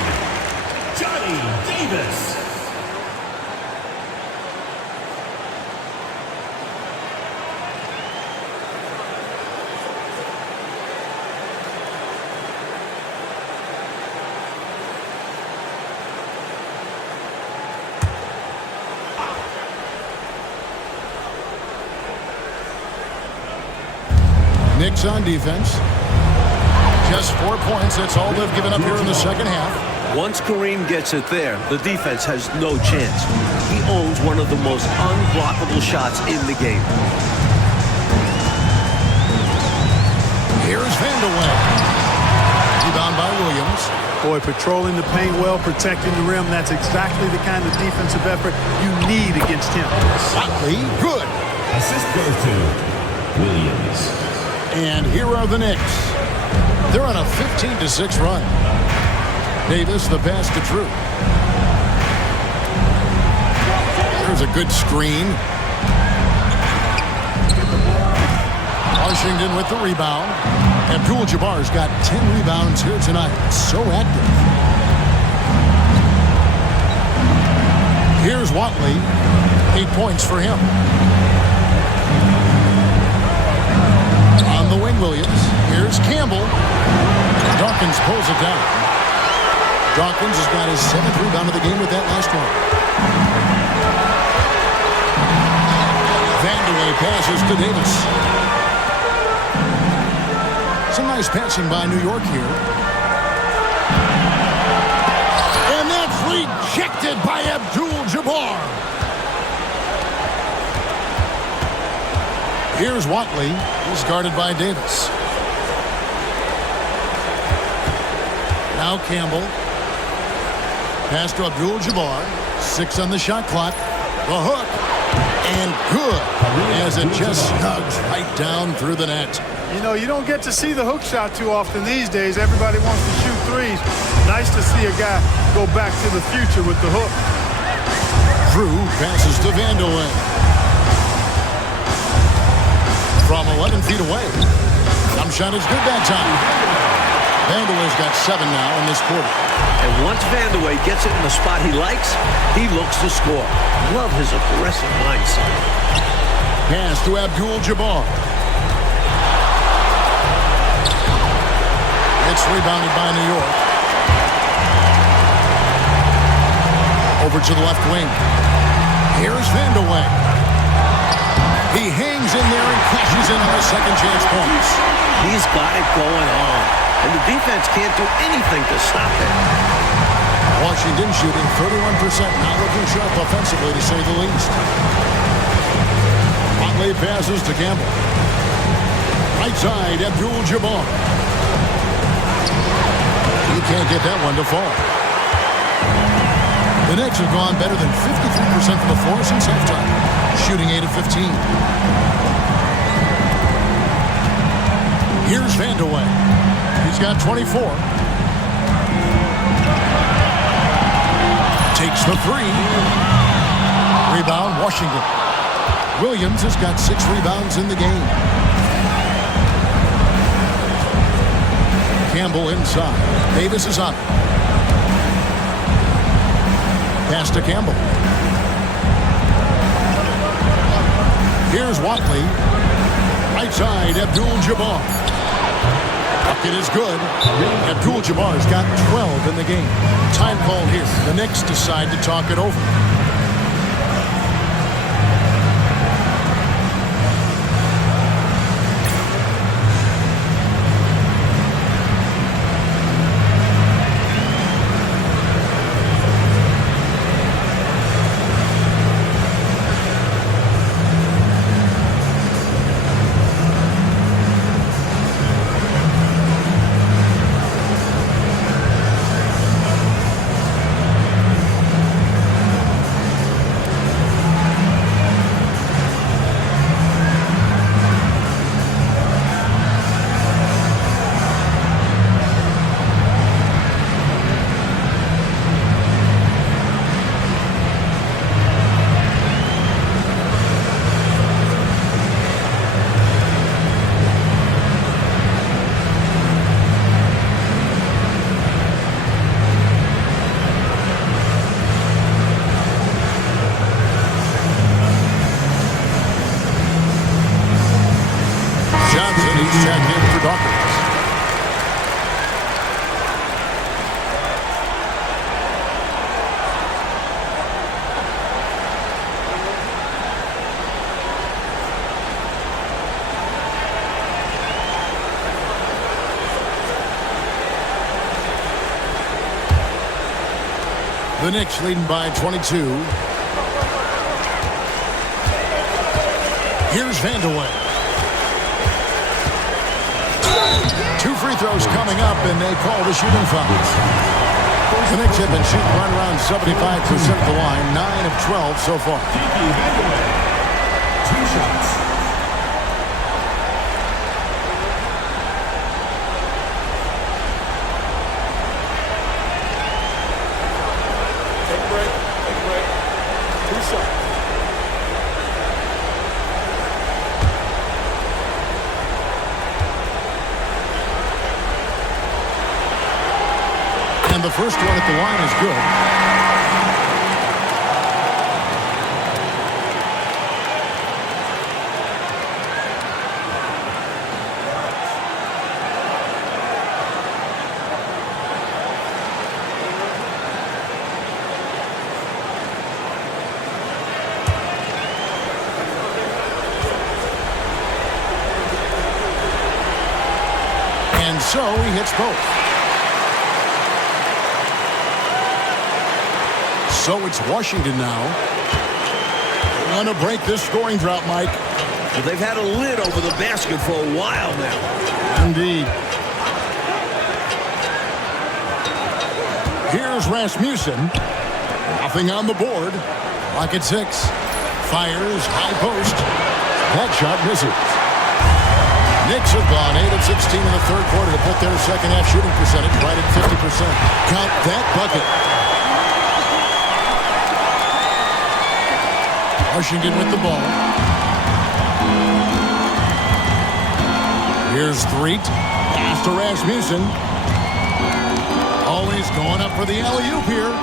Johnny Davis. Knicks on defense. Just 4 points. That's all they've given up here in the second half. Once Kareem gets it there, the defense has no chance. He owns one of the most unblockable shots in the game. Here's Vandeweghe. Rebound by Williams. Boy, patrolling the paint well, protecting the rim. That's exactly the kind of defensive effort you need against him. Watley, good. Assist goes to Williams. And here are the Knicks. They're on a 15-6 run. Davis, the pass to Drew. There's a good screen. Washington with the rebound. Abdul-Jabbar's got 10 rebounds here tonight. So active. Here's Watley. 8 points for him. On the wing, Williams. Here's Campbell. Dawkins pulls it down. Dawkins has got his 7th rebound of the game with that last one. Vandeweghe passes to Davis. Some nice passing by New York here. And that's rejected by Abdul-Jabbar. Here's Watley. He's guarded by Davis. Now Campbell. Pass to Abdul-Jabbar. 6 on the shot clock. The hook. And good. As it just snugs right down through the net. You know, you don't get to see the hook shot too often these days. Everybody wants to shoot threes. Nice to see a guy go back to the future with the hook. Drew passes to Vandeweghe. From 11 feet away. Jump shot is good that time. Vandeweghe's got 7 now in this quarter. And once Vandeweghe gets it in the spot he likes, he looks to score. Love his aggressive mindset. Pass to Abdul-Jabbar. It's rebounded by New York. Over to the left wing. Here's Vandeweghe. He hangs in there and cashes in on the second chance points. He's got it going on. And the defense can't do anything to stop it. Washington shooting 31%. Not looking sharp offensively, to say the least. Watley passes to Campbell. Right side, Abdul-Jabbar. He can't get that one to fall. The Knicks have gone better than 53% from the floor since halftime, shooting 8 of 15. Here's Vandeweghe. He's got 24. Takes the 3. Rebound, Washington. Williams has got 6 rebounds in the game. Campbell inside. Davis is up. Pass to Campbell. Here's Watley. Right side, Abdul-Jabbar. Bucket is good. Abdul-Jabbar's got 12 in the game. Time called here. The Knicks decide to talk it over. The Knicks leading by 22. Here's Vandeweghe. 2 free throws coming up, and they call the shooting foul. The Knicks have been shooting right around 75% at the line, 9 of 12 so far. 2 shots. Take a break. 2 shots. And the first one at the line is good. And so he hits both. So it's Washington now. Want to break this scoring drought, Mike. Well, they've had a lid over the basket for a while now. Indeed. Here's Rasmussen. Nothing on the board. Lock at 6. Fires, high post. That shot misses. Knicks have gone 8 of 16 in the third quarter to put their second half shooting percentage right at 50%. Count that bucket. Washington with the ball. Here's Threet. Pass to Rasmussen. Always going up for the alley-oop here.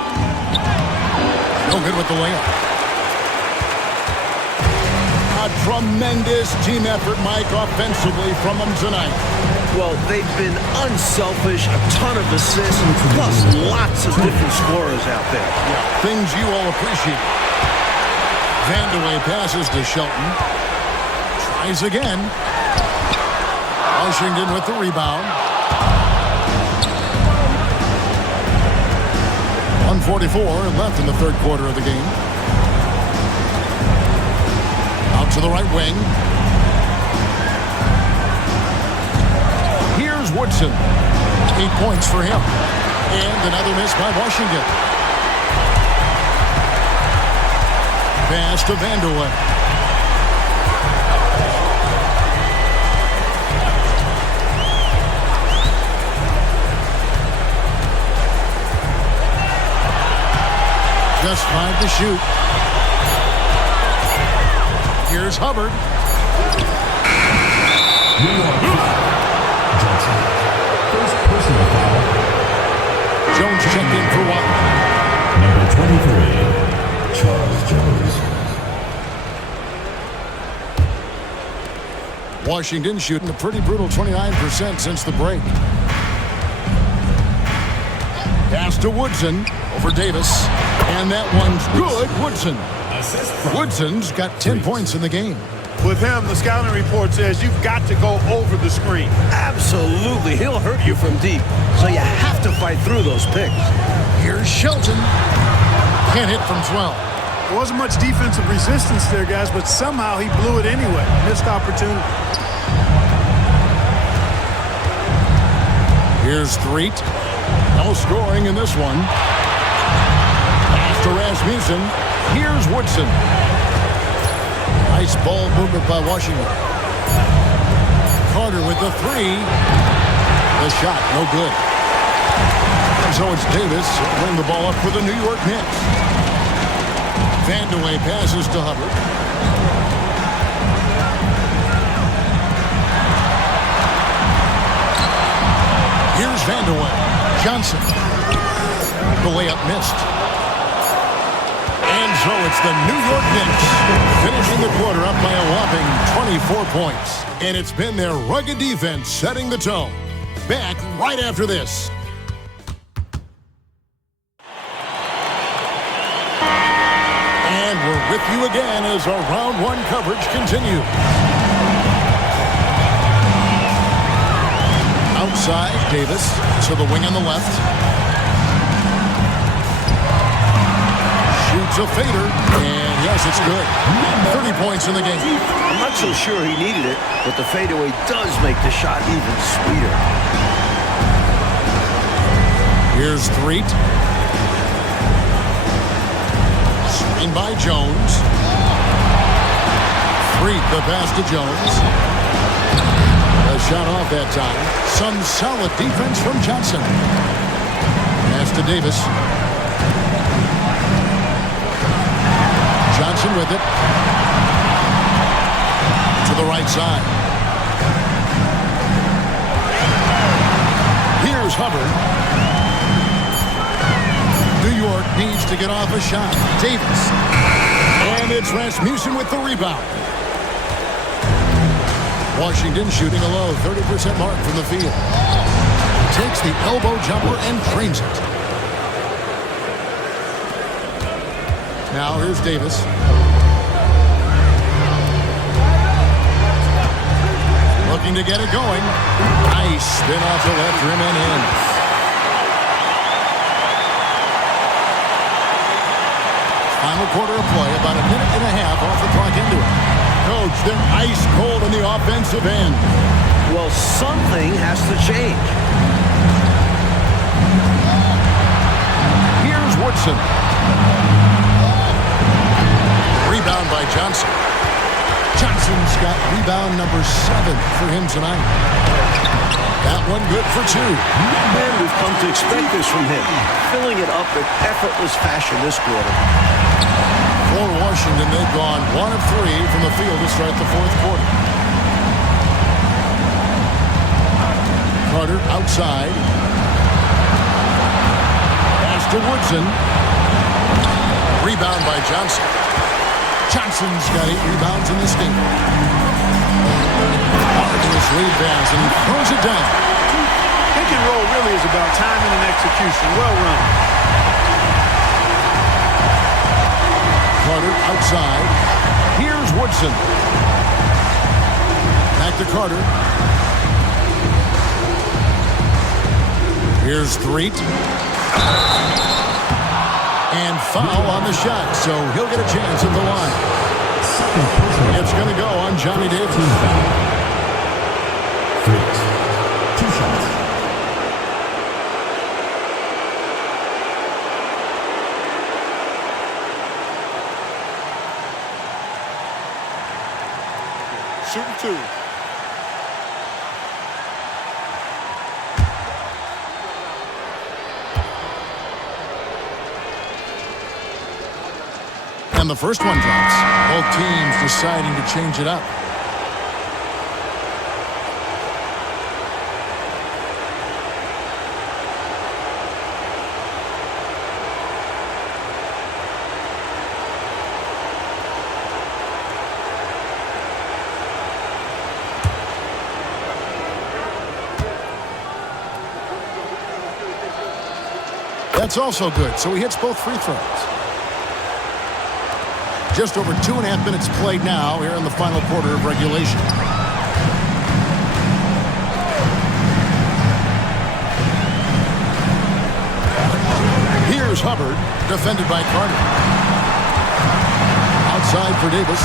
No good with the layup. A tremendous team effort, Mike, offensively from them tonight. Well, they've been unselfish, a ton of assists, plus lots of different scorers out there. Yeah, things you all appreciate. Vandeweghe passes to Shelton. Tries again. Washington with the rebound. 1:44 left in the third quarter of the game. Out to the right wing. Here's Woodson. 8 points for him. And another miss by Washington. Pass to Vandeweghe. Just 5 to shoot. Here's Hubbard. Johnson. First personal foul. Jones checked in for one. Number 23, Charles Jones. Washington shooting a pretty brutal 29% since the break. Pass to Woodson over Davis. And that one's good. Woodson. Woodson's got 10 points in the game. With him, the scouting report says you've got to go over the screen. Absolutely. He'll hurt you from deep. So you have to fight through those picks. Here's Shelton. Can't hit from 12. There wasn't much defensive resistance there, guys, but somehow he blew it anyway. Missed opportunity. Here's Threet. No scoring in this one. Pass to Rasmussen. Here's Woodson. Nice ball movement by Washington. Carter with the 3. The shot, no good. And so it's Davis bringing the ball up for the New York Knicks. Vandeweghe passes to Hubbard. Here's Vandeweghe. Johnson. The layup missed. And so it's the New York Knicks finishing the quarter up by a whopping 24 points. And it's been their rugged defense setting the tone. Back right after this. And we're with you again as our round one coverage continues. Outside, Davis to the wing on the left. Shoots a fader, and yes, it's good. 30 points in the game. I'm not so sure he needed it, but the fadeaway does make the shot even sweeter. Here's Threet. Screen by Jones. Threet, the pass to Jones. A shot off that time. Some solid defense from Johnson. Pass to Davis. Johnson with it. To the right side. Here's Hubbard. New York needs to get off a shot. Davis. And it's Rasmussen with the rebound. Washington shooting a low 30% mark from the field. Takes the elbow jumper and frames it. Now here's Davis. Looking to get it going. Nice spin off the left rim and in. Final quarter of play, about a minute and a half off the clock into it. Coach, they're ice cold on the offensive end. Well, something has to change. Here's Woodson. Rebound by Johnson. Johnson's got rebound number 7 for him tonight. That one good for 2. And we've come to expect this from him. Filling it up in effortless fashion this quarter. For Washington, they've gone 1 of 3 from the field to start the fourth quarter. Carter outside. Pass to Woodson. Rebound by Johnson. Johnson's got 8 rebounds in this game. Marvelous lead pass, and he throws it down. Pick and roll really is about timing and execution. Well run. Carter outside. Here's Woodson. Back to Carter. Here's Threet. And foul on the shot, so he'll get a chance at the line. It's going to go on Johnny Davis. Threet. 2 shots. Shooting 2. And the first one drops. Both teams deciding to change it up. That's also good, so he hits both free throws. Just over 2.5 minutes played now here in the final quarter of regulation. Here's Hubbard, defended by Carter. Outside for Davis.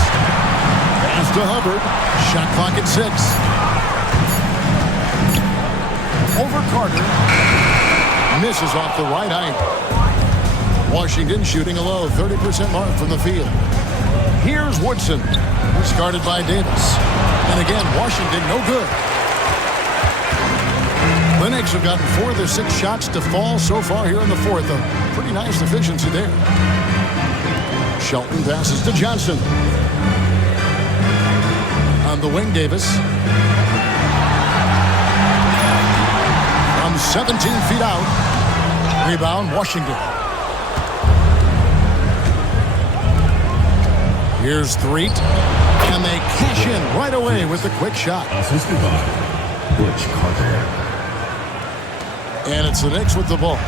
Pass to Hubbard. Shot clock at 6. Over Carter. Misses off the right height. Washington shooting a low 30% mark from the field. Here's Woodson, who's guarded by Davis. And again, Washington no good. The Knicks have gotten 4 of their 6 shots to fall so far here in the fourth. A pretty nice efficiency there. Shelton passes to Johnson. On the wing, Davis. From 17 feet out. Rebound, Washington. Here's Threet, and they cash in right away with the quick shot. Assisted by Butch Carter. And it's the Knicks with the ball.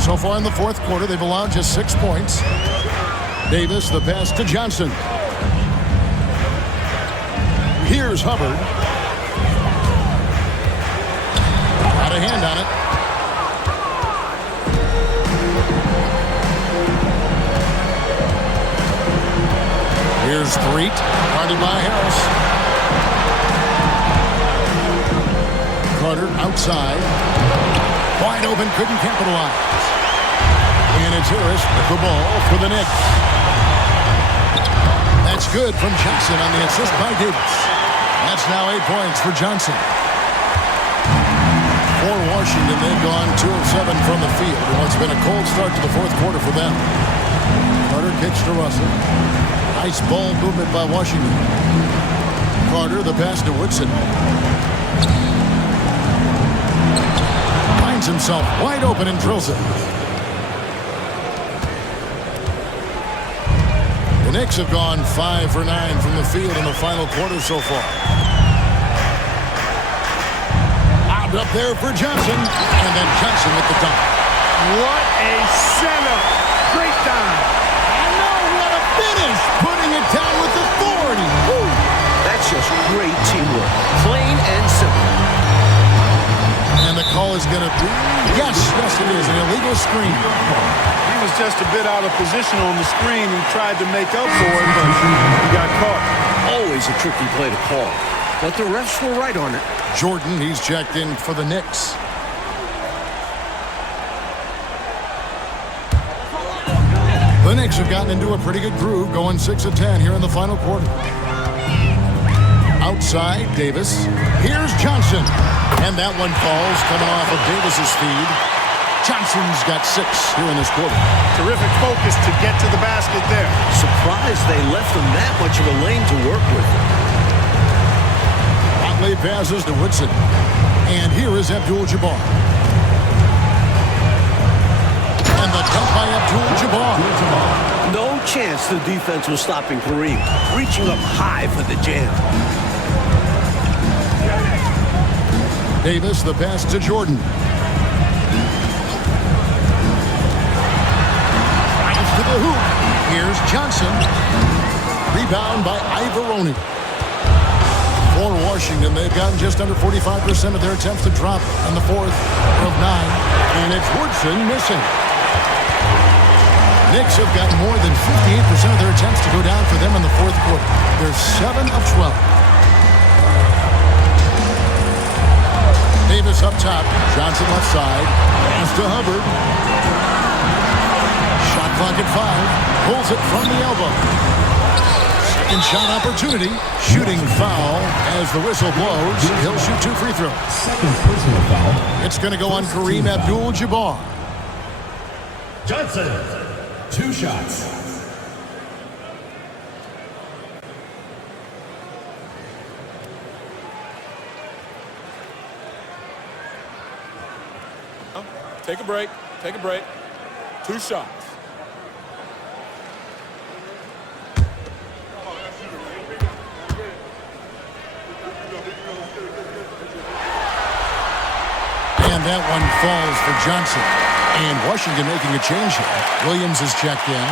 So far in the fourth quarter, they've allowed just 6 points. Davis, the pass to Johnson. Here's Hubbard. Got a hand on it. Street, guarded by Harris. Carter outside. Wide open, couldn't capitalize. And it's Harris with the ball for the Knicks. That's good from Johnson on the assist by Davis. That's now 8 points for Johnson. For Washington, they've gone 2 of 7 from the field in what's been a cold start to the fourth quarter for them. Carter kicks to Russell. Nice ball movement by Washington. Carter, the pass to Woodson. Finds himself wide open and drills it. The Knicks have gone 5 for 9 from the field in the final quarter so far. Out up there for Johnson, and then Johnson with the dunk. What a setup. Great dime. And now what a finish, putting it down with authority. Woo. That's just great teamwork. Plain and simple. And the call is going to be, yes, it is, an illegal screen. He was just a bit out of position on the screen and tried to make up for it, but he got caught. Always a tricky play to call. But the refs were right on it. Jordan, he's checked in for the Knicks. The Knicks have gotten into a pretty good groove, going 6 of 10 here in the final quarter. Outside, Davis. Here's Johnson. And that one falls, coming off of Davis's feed. Johnson's got 6 here in this quarter. Terrific focus to get to the basket there. Surprised they left him that much of a lane to work with. Watley passes to Woodson. And here is Abdul-Jabbar. And the dunk by Abdul-Jabbar. No chance the defense was stopping Kareem. Reaching up high for the jam. Davis, the pass to Jordan. Drives to the hoop. Here's Johnson. Rebound by Ivoroni. For Washington, they've gotten just under 45% of their attempts to drop in the fourth of 9. And it's Woodson missing. Knicks have gotten more than 58% of their attempts to go down for them in the fourth quarter. They're 7 of 12. Davis up top. Johnson left side. Pass to Hubbard. Shot clock at 5. Pulls it from the elbow. Second shot opportunity. Shooting foul as the whistle blows. He'll shoot 2 free throws. Second personal foul. It's going to go on Kareem Abdul-Jabbar. Johnson, 2 shots. Take a break. Take a break. 2 shots. And that one falls for Johnson. And Washington making a change here. Williams is checked in.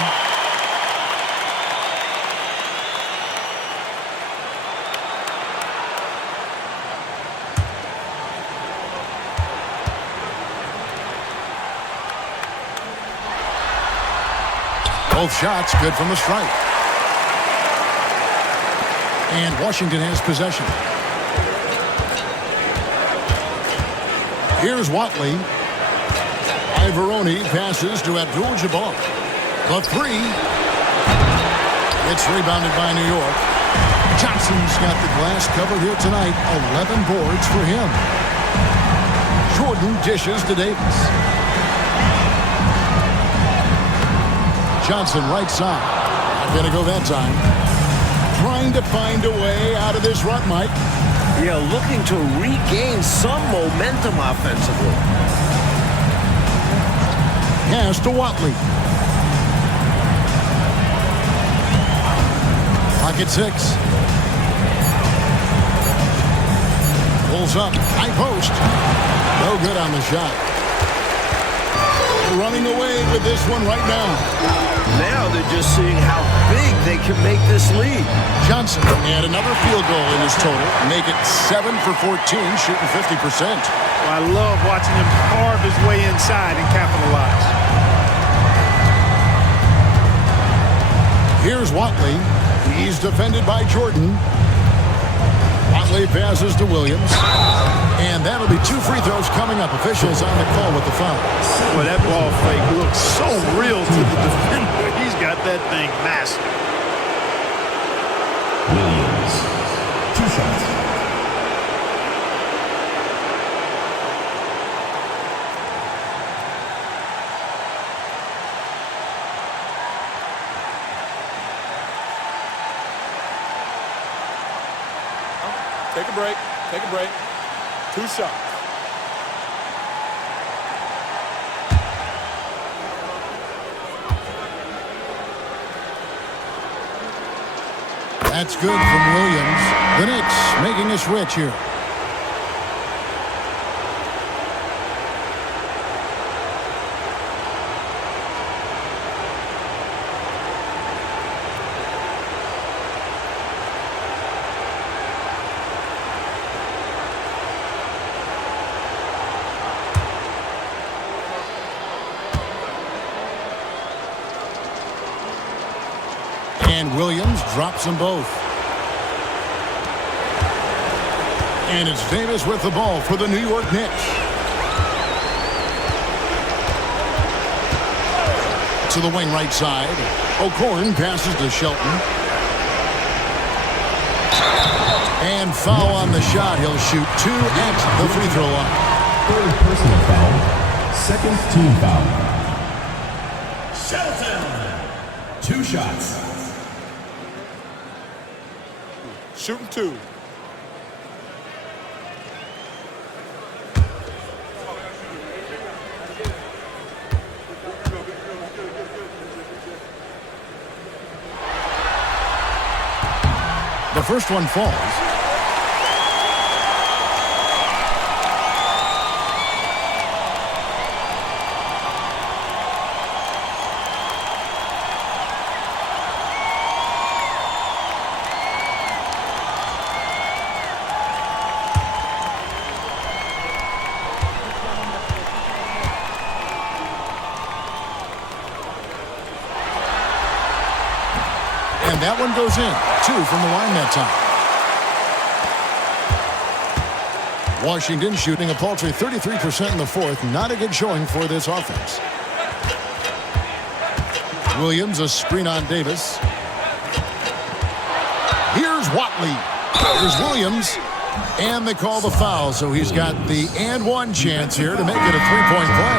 Both shots good from the stripe. And Washington has possession. Here's Watley. Ivoroni passes to Abdul-Jabbar. The 3. It's rebounded by New York. Johnson's got the glass covered here tonight. 11 boards for him. Jordan dishes to Davis. Johnson right side. Not going to go that time. Trying to find a way out of this rut, Mike. Yeah, looking to regain some momentum offensively. Pass to Watley. Pocket 6. Pulls up. High post. No good on the shot. Running away with this one right now. Now they're just seeing how big they can make this lead. Johnson and another field goal in his total. Make it 7 for 14, shooting 50%. Well, I love watching him carve his way inside and capitalize. Here's Watley. He's defended by Jordan. Watley passes to Williams. And that'll be 2 free throws coming up. Officials on the call with the foul. Well, that ball fake looks so real to the defender. He's got that thing mastered. Williams. 2 shots. Take a break. Take a break. 2 shots. That's good from Williams. The Knicks making a switch here. And Williams drops them both. And it's Davis with the ball for the New York Knicks. To the wing right side. O'Corn passes to Shelton. And foul on the shot. He'll shoot 2 at the free throw line. 3rd personal foul. 2nd team foul. Shelton. 2 shots. Shooting 2. The first one falls. And that one goes in. 2 from the line that time. Washington shooting a paltry 33% in the 4th. Not a good showing for this offense. Williams, a screen on Davis. Here's Watley. Here's Williams. And they call the foul, so he's got the and one chance here to make it a 3-point play.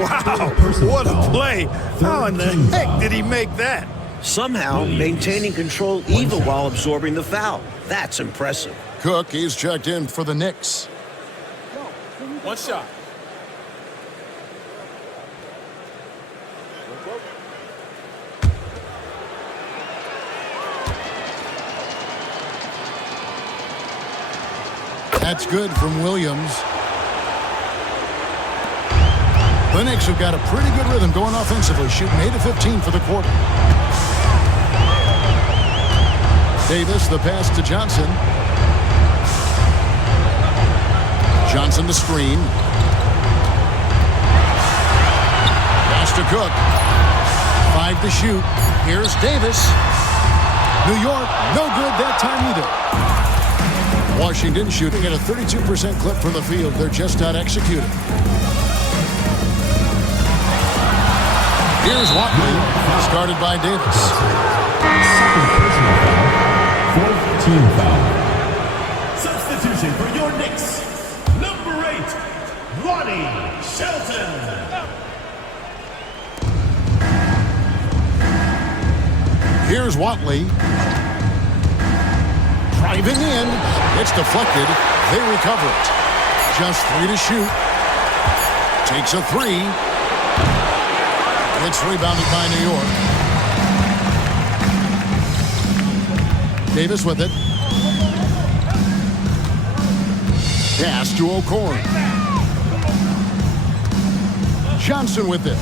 Wow, what a play. How in the heck did he make that? Somehow maintaining control even while absorbing the foul. That's impressive. Cook, he's checked in for the Knicks. 1 shot. That's good from Williams. The Knicks have got a pretty good rhythm going offensively, shooting 8 of 15 for the quarter. Davis, the pass to Johnson. Johnson the screen. Pass to Cook. 5 to shoot. Here's Davis. New York, no good that time either. Washington shooting at a 32% clip from the field. They're just not executing. Here's Watley, started by Davis. 2nd personal foul. 4th team foul. Substitution for your Knicks. Number 8, Lonnie Shelton. Here's Watley. Driving in. It's deflected. They recover it. Just 3 to shoot. Takes a 3. It's rebounded by New York. Davis with it. Pass to O'Corn. Johnson with it.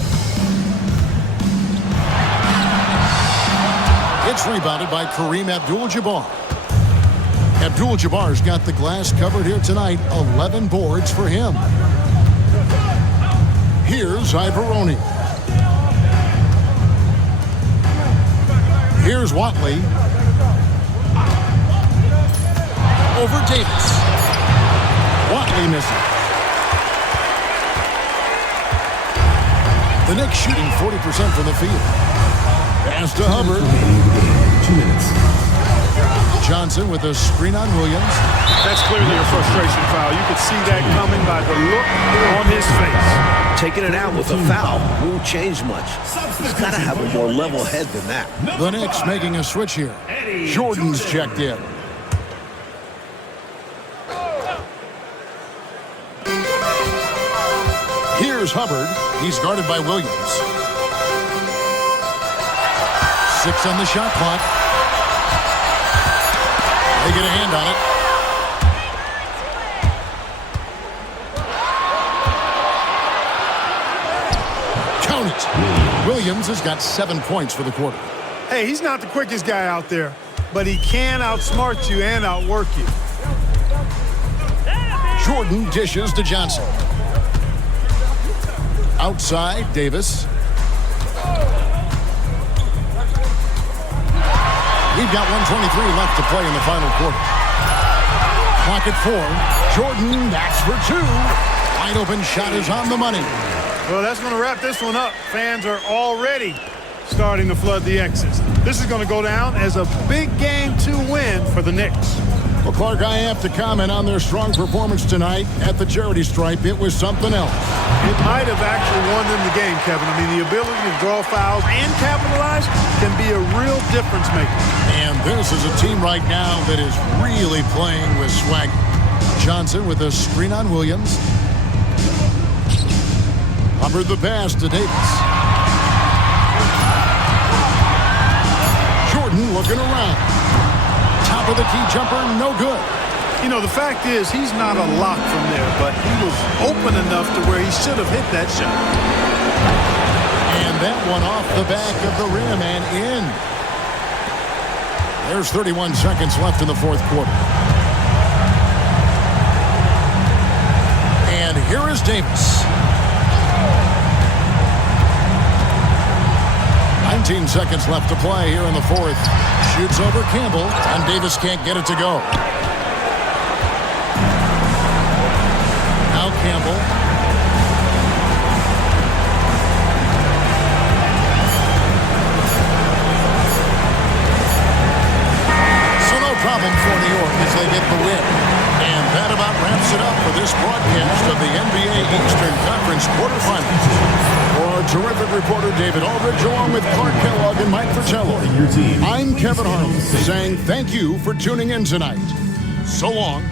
It's rebounded by Kareem Abdul-Jabbar. Abdul-Jabbar's got the glass covered here tonight. 11 boards for him. Here's Ivoroni. Here's Watley. Over Davis. Watley missing. The Knicks shooting 40% from the field. Pass to Hubbard. 2 minutes. Johnson with a screen on Williams. That's clearly a frustration foul. You could see that coming by the look on his face. Taking it out with a foul won't change much. He's got to have a more level head than that. The Knicks making a switch here. Jordan's checked in. Here's Hubbard. He's guarded by Williams. 6 on the shot clock. They get a hand on it. Count it. Williams has got 7 points for the quarter. Hey, he's not the quickest guy out there, but he can outsmart you and outwork you. Jordan dishes to Johnson. Outside, Davis. We've got 1:23 left to play in the final quarter. Clock at 4. Jordan, that's for 2. Wide open shot is on the money. Well, that's going to wrap this one up. Fans are already starting to flood the exits. This is going to go down as a big game to win for the Knicks. Well, Clark, I have to comment on their strong performance tonight at the charity stripe. It was something else. It might have actually won them the game, Kevin. I mean, the ability to draw fouls and capitalize can be a real difference maker. And this is a team right now that is really playing with swag. Johnson with a screen on Williams. Hubbard the pass to Davis. Jordan looking around. Top of the key jumper, no good. You know, the fact is he's not a lock from there, but he was open enough to where he should have hit that shot. And that one off the back of the rim and in. There's 31 seconds left in the fourth quarter. And here is Davis. 19 seconds left to play here in the fourth. Shoots over Campbell, and Davis can't get it to go. Now Campbell. So no problem for New York as they get the win. And that about wraps it up for this broadcast of the NBA Eastern Conference quarterfinals. For our terrific reporter, David Aldridge, along with Clark Kellogg and Mike Fratello, I'm Kevin Harlan, saying thank you for tuning in tonight. So long.